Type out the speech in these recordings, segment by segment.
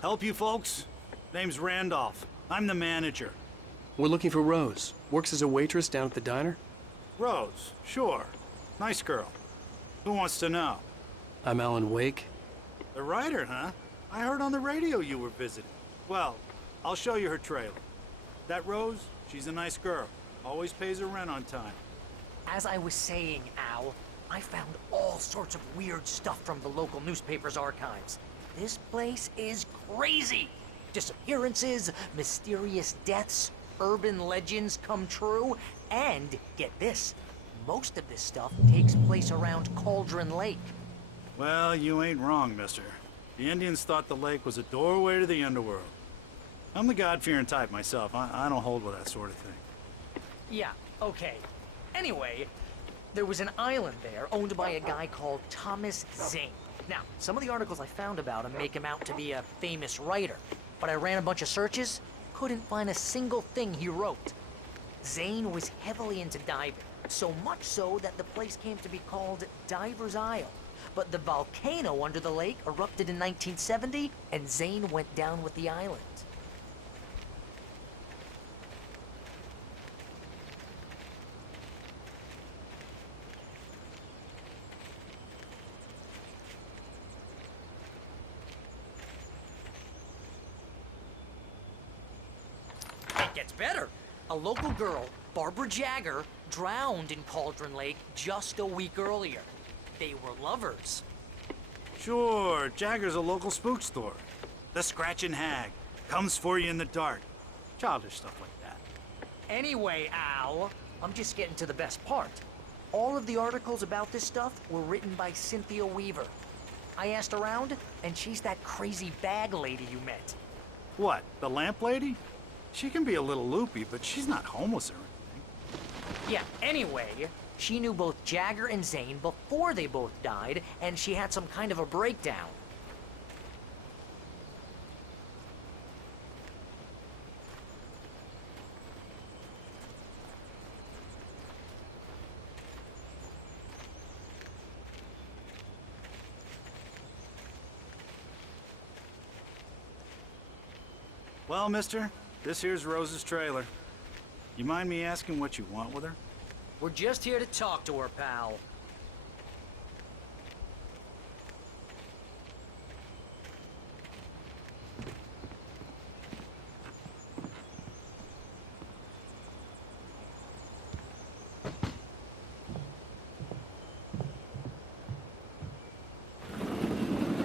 Help you folks? Name's Randolph. I'm the manager. We're looking for Rose. Works as a waitress down at the diner. Rose, sure. Nice girl. Who wants to know? I'm Alan Wake. The writer, huh? I heard on the radio you were visiting. Well, I'll show you her trailer. That Rose, she's a nice girl. Always pays her rent on time. As I was saying, Al, I found all sorts of weird stuff from the local newspaper's archives. This place is crazy. Disappearances, mysterious deaths, urban legends come true, and get this, most of this stuff takes place around Cauldron Lake. Well, you ain't wrong, mister. The Indians thought the lake was a doorway to the underworld. I'm the God-fearing type myself. I don't hold with that sort of thing. Yeah, okay. Anyway, there was an island there owned by a guy called Thomas Zane. Now, some of the articles I found about him make him out to be a famous writer, but I ran a bunch of searches, couldn't find a single thing he wrote. Zane was heavily into diving, so much so that the place came to be called Diver's Isle. But the volcano under the lake erupted in 1970, and Zane went down with the island. It gets better. A local girl, Barbara Jagger, drowned in Cauldron Lake just a week earlier. They were lovers. Sure, Jagger's a local spook store. The Scratchin' Hag. Comes for you in the dark. Childish stuff like that. Anyway, Al, I'm just getting to the best part. All of the articles about this stuff were written by Cynthia Weaver. I asked around, and she's that crazy bag lady you met. What, the lamp lady? She can be a little loopy, but she's not homeless or anything. Yeah, anyway, she knew both Jagger and Zane before they both died, and she had some kind of a breakdown. Well, mister, this here's Rose's trailer. You mind me asking what you want with her? We're just here to talk to her, pal.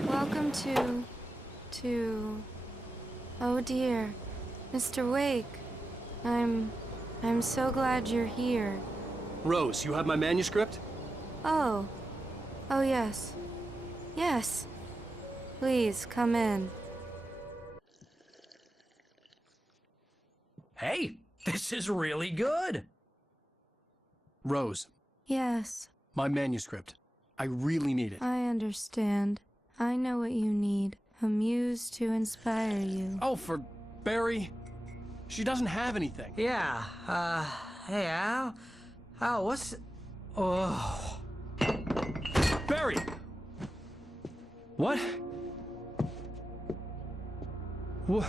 Welcome to... Oh dear, Mr. Wake. I'm so glad you're here. Rose, you have my manuscript? Oh. Oh yes. Yes. Please, come in. Hey, this is really good. Rose, Yes, my manuscript. I really need it. I understand. I know what you need. A muse to inspire you. Oh, for Barry. She doesn't have anything. Yeah, hey, Al? Al, what's... Oh... Barry! What? What?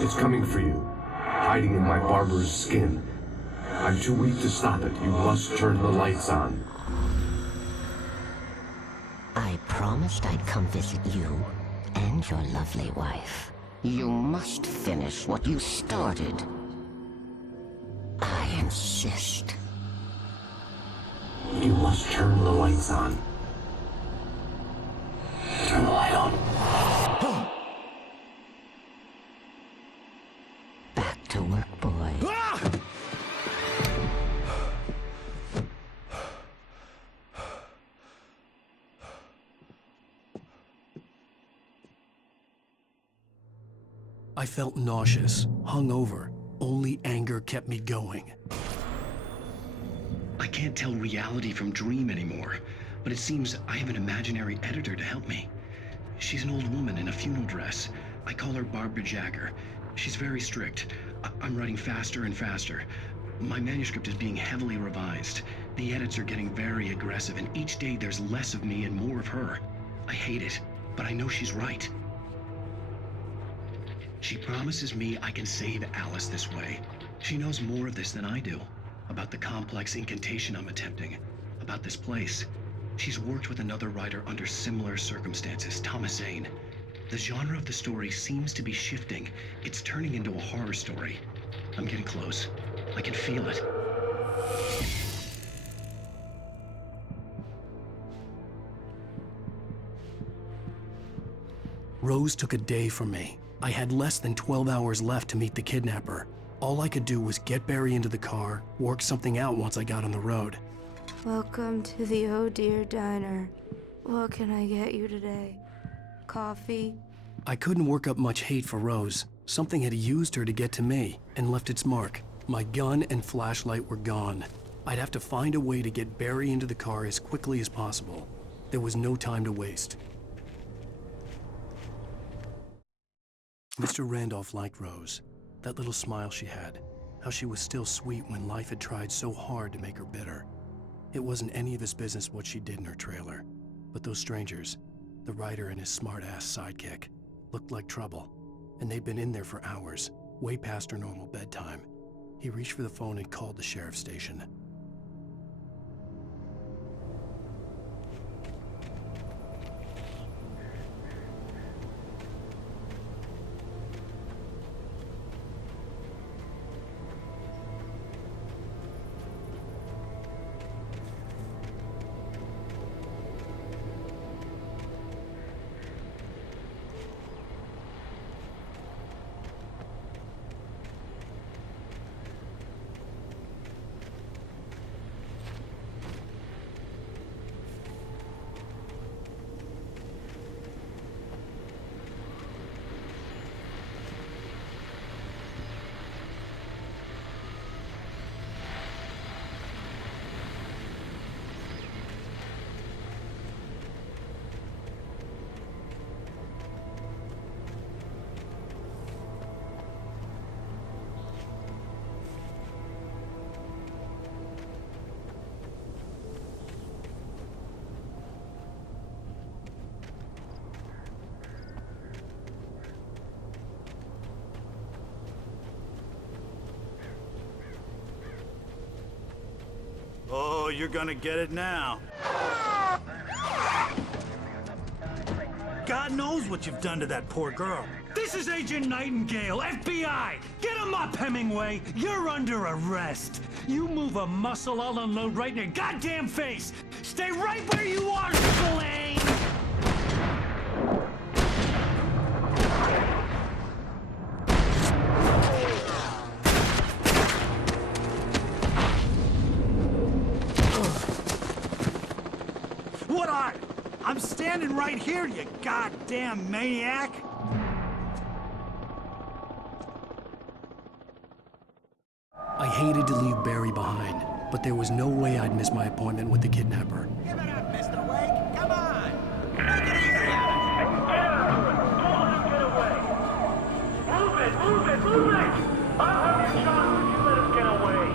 It's coming for you, hiding in my barber's skin. I'm too weak to stop it. You must turn the lights on. I promised I'd come visit you and your lovely wife. You must finish what you started. I insist. You must turn the lights on. Turn the light on. Back to work, boy. I felt nauseous, hungover. Only anger kept me going. I can't tell reality from dream anymore, but it seems I have an imaginary editor to help me. She's an old woman in a funeral dress. I call her Barbara Jagger. She's very strict. I'm writing faster and faster. My manuscript is being heavily revised. The edits are getting very aggressive, and each day there's less of me and more of her. I hate it, but I know she's right. She promises me I can save Alice this way. She knows more of this than I do. About the complex incantation I'm attempting. About this place. She's worked with another writer under similar circumstances, Thomas Zane. The genre of the story seems to be shifting. It's turning into a horror story. I'm getting close. I can feel it. Rose took a day from me. I had less than 12 hours left to meet the kidnapper. All I could do was get Barry into the car, work something out once I got on the road. Welcome to the Oh Dear Diner. What can I get you today? Coffee? I couldn't work up much hate for Rose. Something had used her to get to me and left its mark. My gun and flashlight were gone. I'd have to find a way to get Barry into the car as quickly as possible. There was no time to waste. Mr. Randolph liked Rose. That little smile she had. How she was still sweet when life had tried so hard to make her bitter. It wasn't any of his business what she did in her trailer. But those strangers, the writer and his smart-ass sidekick, looked like trouble. And they'd been in there for hours, way past her normal bedtime. He reached for the phone and called the sheriff's station. Oh, you're gonna get it now. God knows what you've done to that poor girl. This is Agent Nightingale, FBI! Get him up, Hemingway! You're under arrest! You move a muscle, I'll unload right in your goddamn face! Stay right where you are, Spillane! What are? I'm standing right here, you goddamn maniac! I hated to leave Barry behind, but there was no way I'd miss my appointment with the kidnapper. Give it up, Mr. Wake. Come on. Make it easy on us. Don't let him get away! Move it! Move it! Move it! I'll have your shot if you let him get away!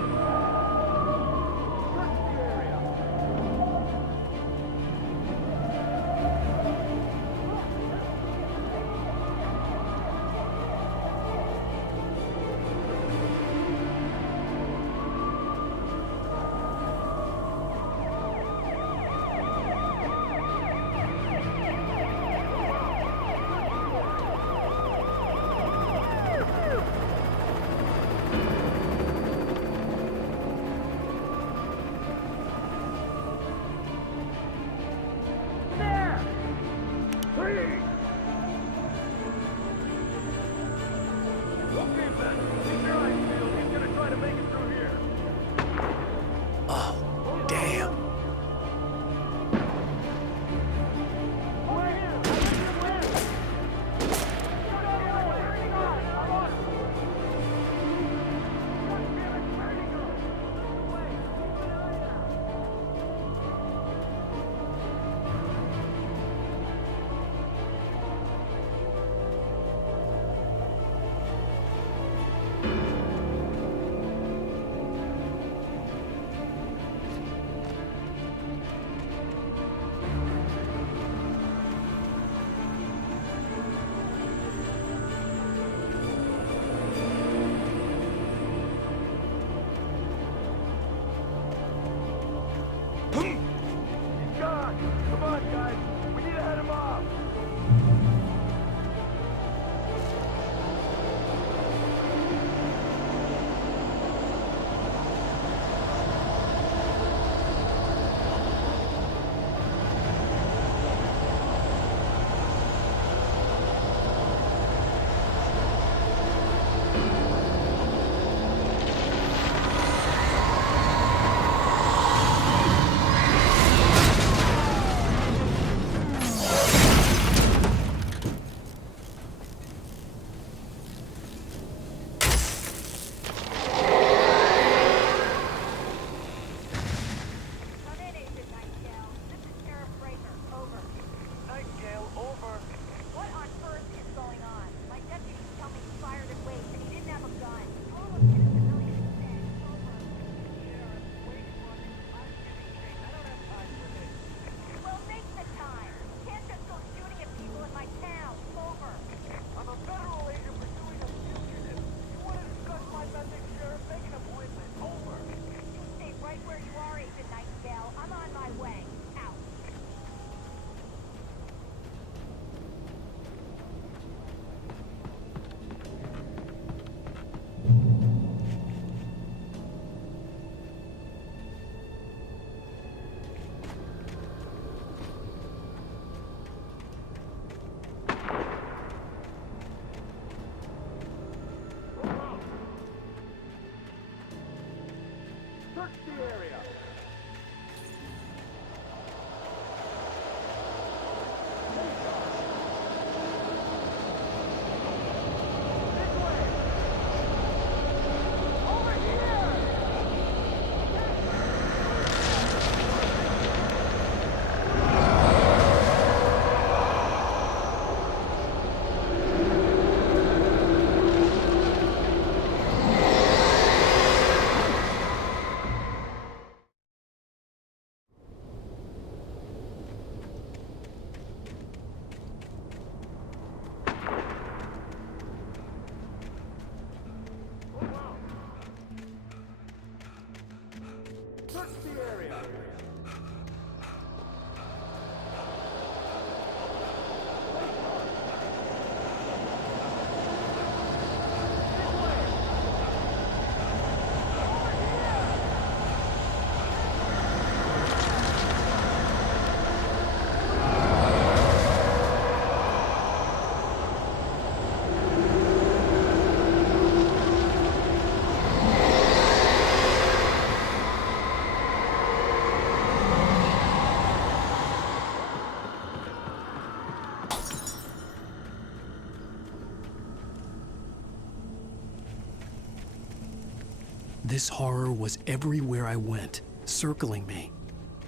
This horror was everywhere I went, circling me.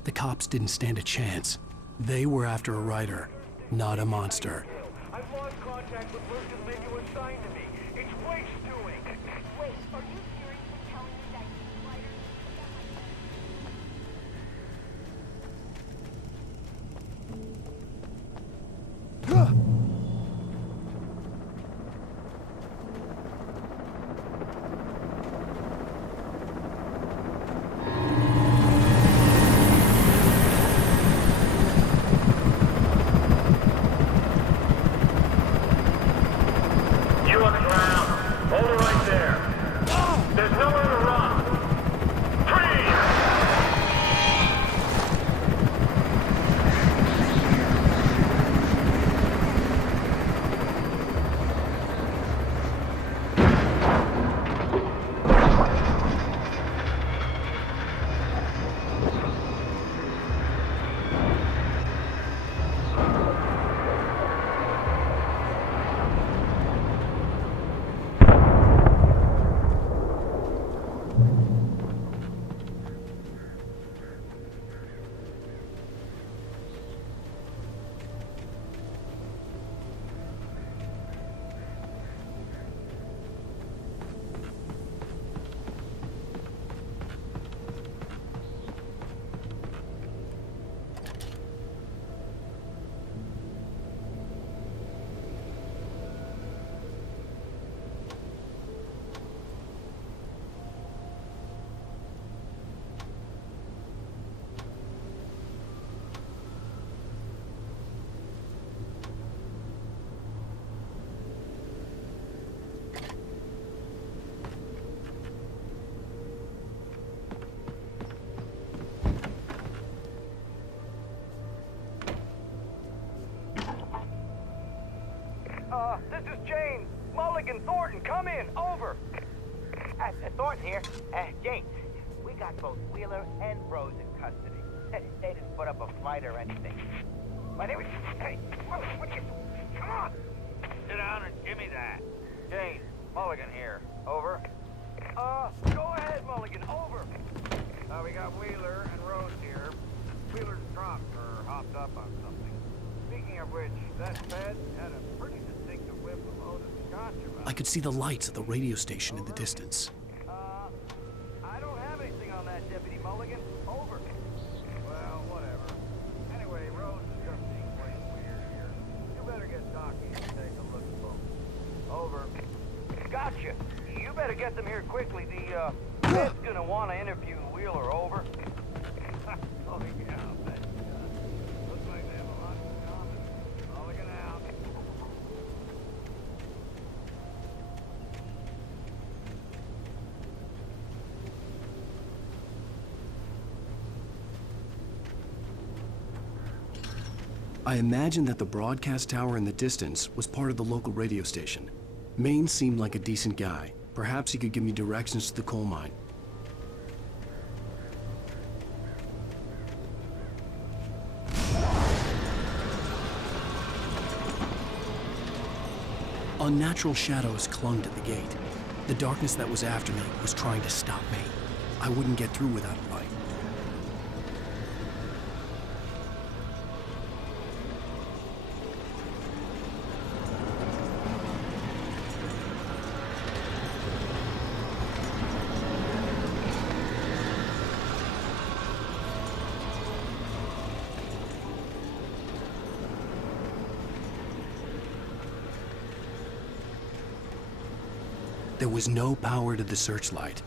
The cops didn't stand a chance. They were after a writer, not a monster. I've lost contact with Lucas Lynn you assigned to me. It's Wake's doing. Wait, are you seriously telling me that you writer? You on the ground. Hold it right there. There's nowhere to run. Freeze! This is Jane. Mulligan, Thornton, come in. Over. Thornton here. Jane, we got both Wheeler and Rose in custody. They didn't put up a fight or anything. My name is... Hey, what you... Come on! Sit down and give me that. Jane, Mulligan here. Over. Go ahead, Mulligan. Over. We got Wheeler and Rose here. Wheeler's drunk or hopped up on something. Speaking of which, that Fed had a pretty distinctive whiff of Otis Scotch about I could see the lights of the radio station in the distance. I don't have anything on that, Deputy Mulligan. Over. Well, whatever. Anyway, Rose is just being plain weird here. You better get Docky and take a look at both. Over. Gotcha. You better get them here quickly. The Fed's gonna want to interview Wheeler. Over. Oh, yeah, I'll bet. Looks like they have a lot in common. Mulligan out. I imagined that the broadcast tower in the distance was part of the local radio station. Maine seemed like a decent guy. Perhaps he could give me directions to the coal mine. Unnatural shadows clung to the gate. The darkness that was after me was trying to stop me. I wouldn't get through without a light. There was no power to the searchlight.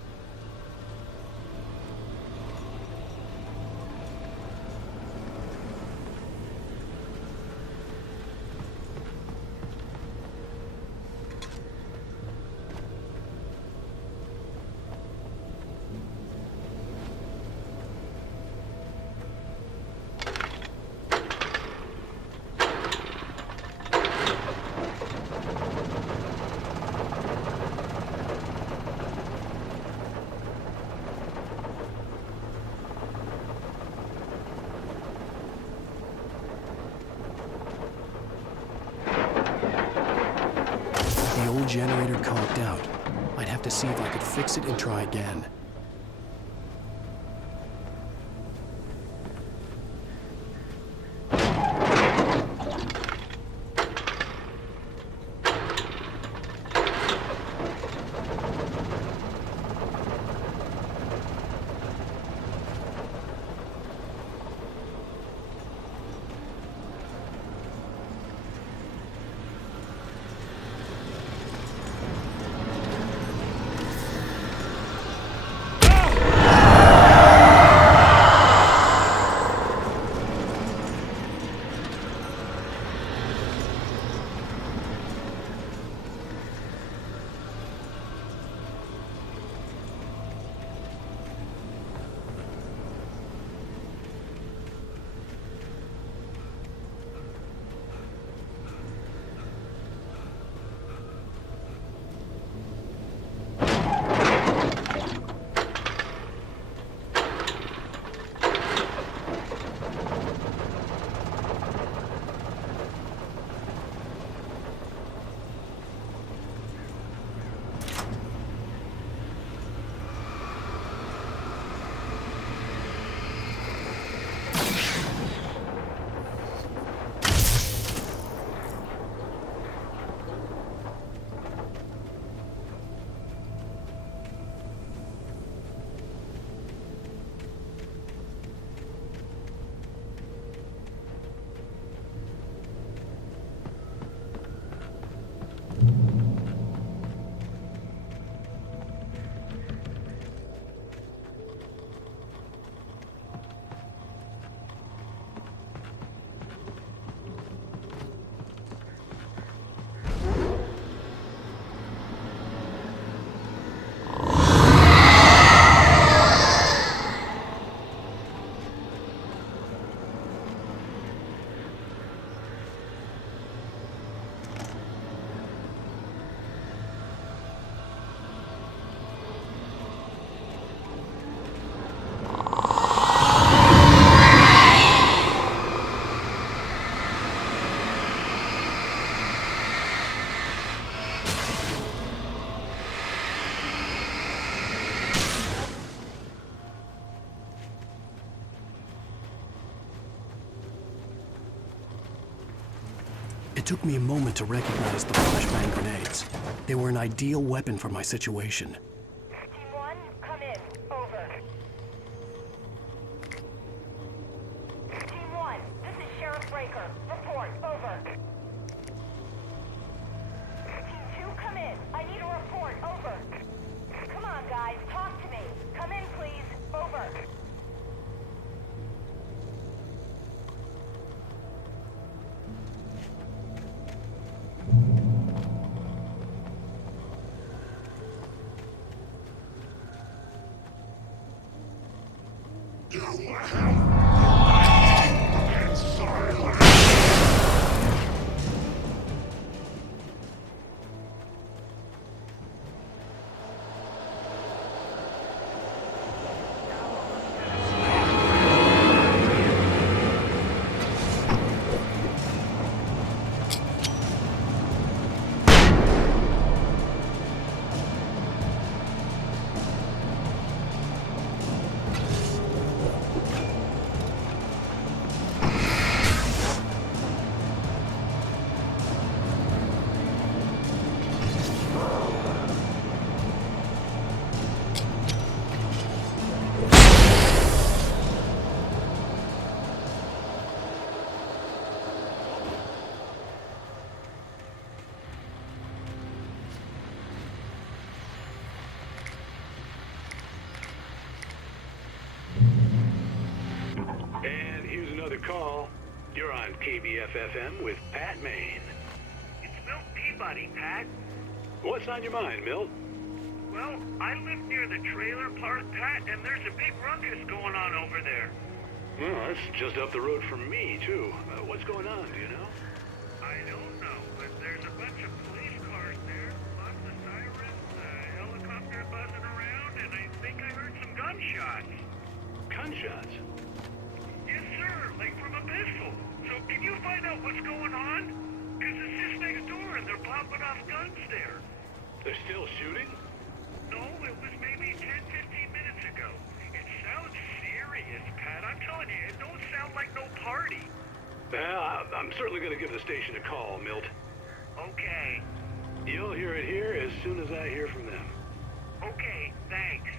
The old generator conked out. I'd have to see if I could fix it and try again. It took me a moment to recognize the flashbang grenades. They were an ideal weapon for my situation. Team 1, come in. Over. Team 1, this is Sheriff Breaker. Report. Over. Team 2, come in. I need a report. Over. Come on, guys. Talk to me. Come in, please. Over. call. You're on KBF-FM with Pat Maine. It's Milt Peabody, Pat. What's on your mind, Milt? Well, I live near the trailer park, Pat, and there's a big ruckus going on over there. Well, that's just up the road from me, too. What's going on, do you know? I don't know, but there's a bunch of police cars there, lots of sirens, a helicopter buzzing around, and I think I heard some gunshots. Gunshots? Yes, sir, like from a pistol. So can you find out what's going on? Because it's just next door and they're popping off guns there. They're still shooting? No, it was maybe 10, 15 minutes ago. It sounds serious, Pat. I'm telling you, it don't sound like no party. Well, I'm certainly going to give the station a call, Milt. Okay. You'll hear it here as soon as I hear from them. Okay, thanks.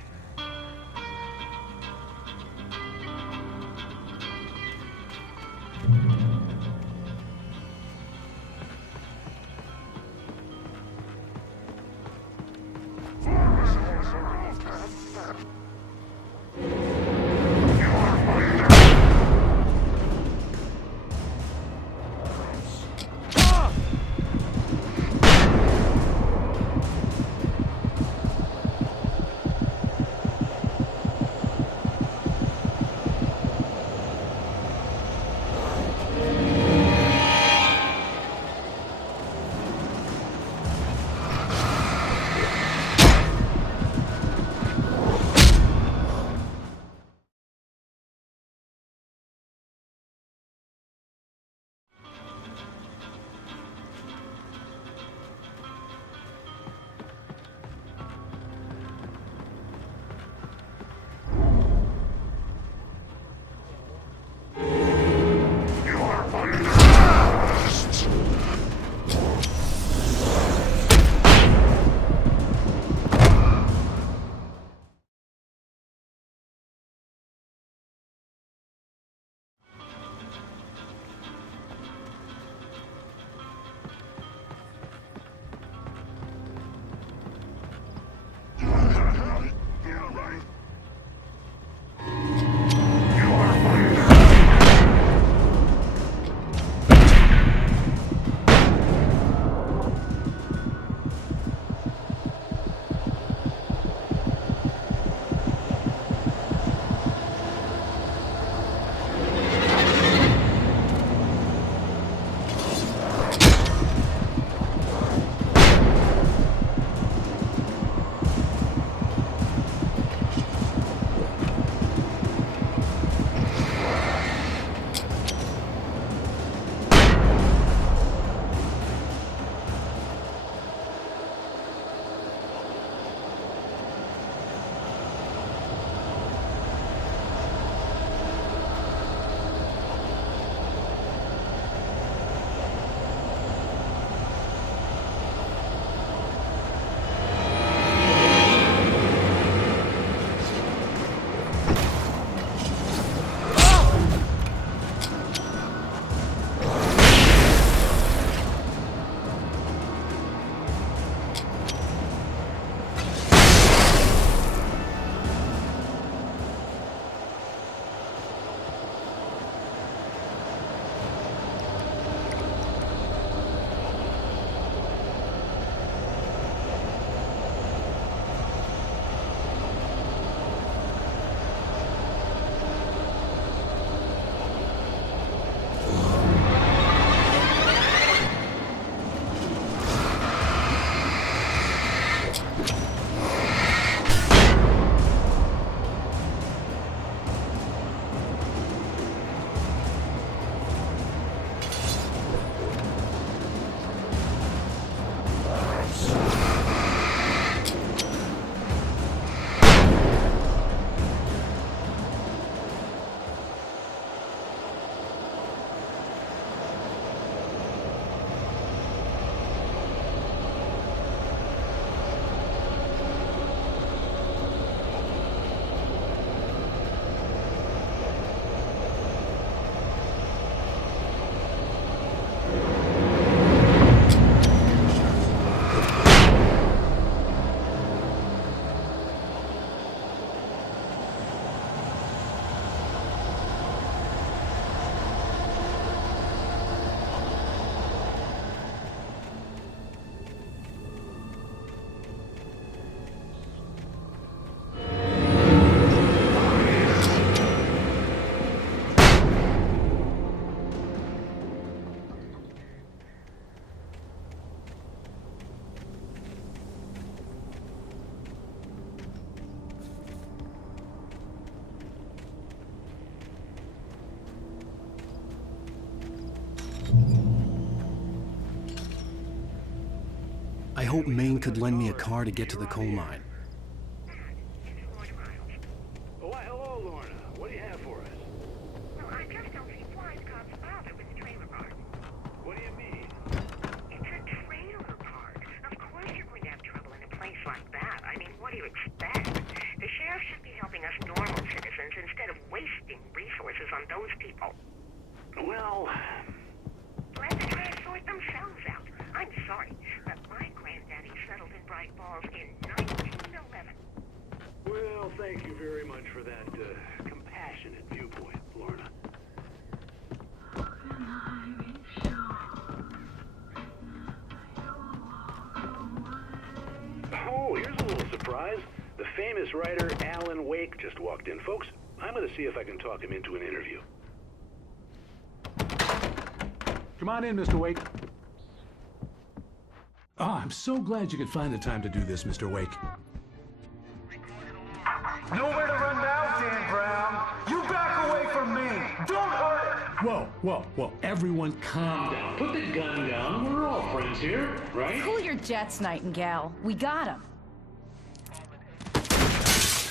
hoped Maine could lend me a car to get to the coal mine. Oh, hello, Lorna. What do you have for us? Well, I just don't see why the cops bother with the trailer park. What do you mean? It's a trailer park. Of course you're going to have trouble in a place like that. I mean, what do you expect? The sheriff should be helping us normal citizens instead of wasting resources on those people. Well, Let the trash sort themselves out. I'm sorry, but my granddaddy settled in Bright Falls in 1911. well, thank you very much for that compassionate viewpoint, Lorna. Oh, here's a little surprise. The famous writer Alan Wake just walked in. Folks, I'm going to see if I can talk him into an interview. Come on in, Mr. Wake. Oh, I'm so glad you could find the time to do this, Mr. Wake. Nowhere to run now, Dan Brown. You back away from me. Don't hurt it. Whoa, everyone calm down. Put the gun down. We're all friends here, right? Cool your jets, Nightingale. We got him.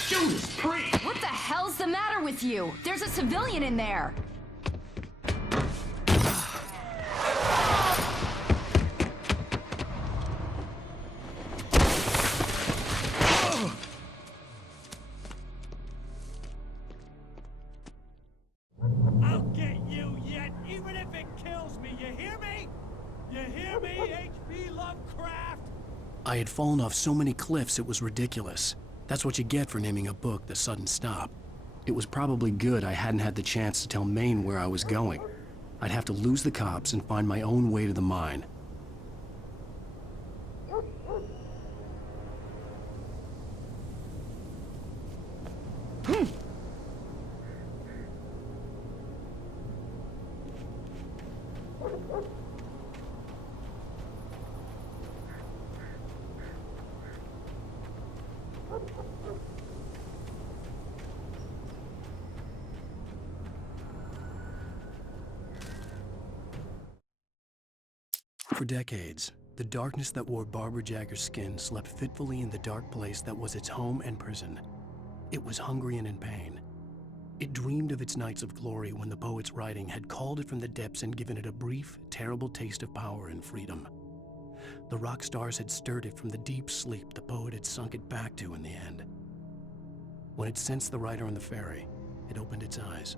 Judas Priest! What the hell's the matter with you? There's a civilian in there. I'll get you yet, even if it kills me. You hear me? You hear me, H.P. Lovecraft? I had fallen off so many cliffs it was ridiculous. That's what you get for naming a book The Sudden Stop. It was probably good I hadn't had the chance to tell Maine where I was going. I'd have to lose the cops and find my own way to the mine. For decades, the darkness that wore Barbara Jagger's skin slept fitfully in the dark place that was its home and prison. It was hungry and in pain. It dreamed of its nights of glory when the poet's writing had called it from the depths and given it a brief, terrible taste of power and freedom. The rock stars had stirred it from the deep sleep the poet had sunk it back to in the end. When it sensed the writer on the ferry, it opened its eyes.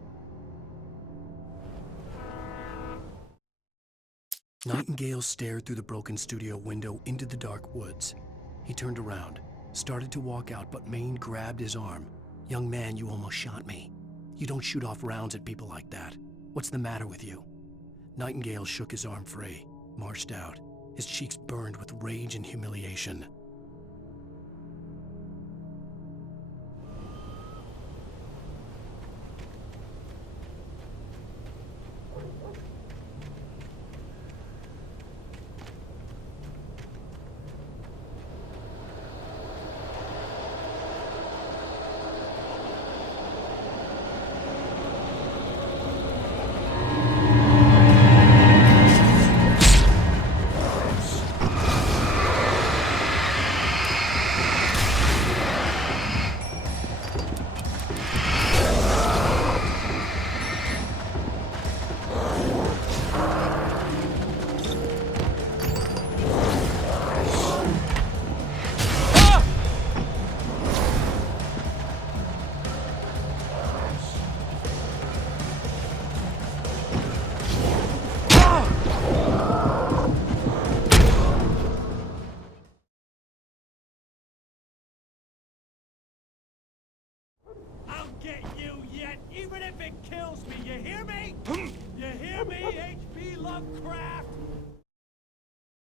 Nightingale stared through the broken studio window into the dark woods. He turned around, started to walk out, but Maine grabbed his arm. "Young man, you almost shot me. You don't shoot off rounds at people like that. What's the matter with you?" Nightingale shook his arm free, marched out. His cheeks burned with rage and humiliation. I'll get you yet, even if it kills me. You hear me? You hear me, H.P. Lovecraft?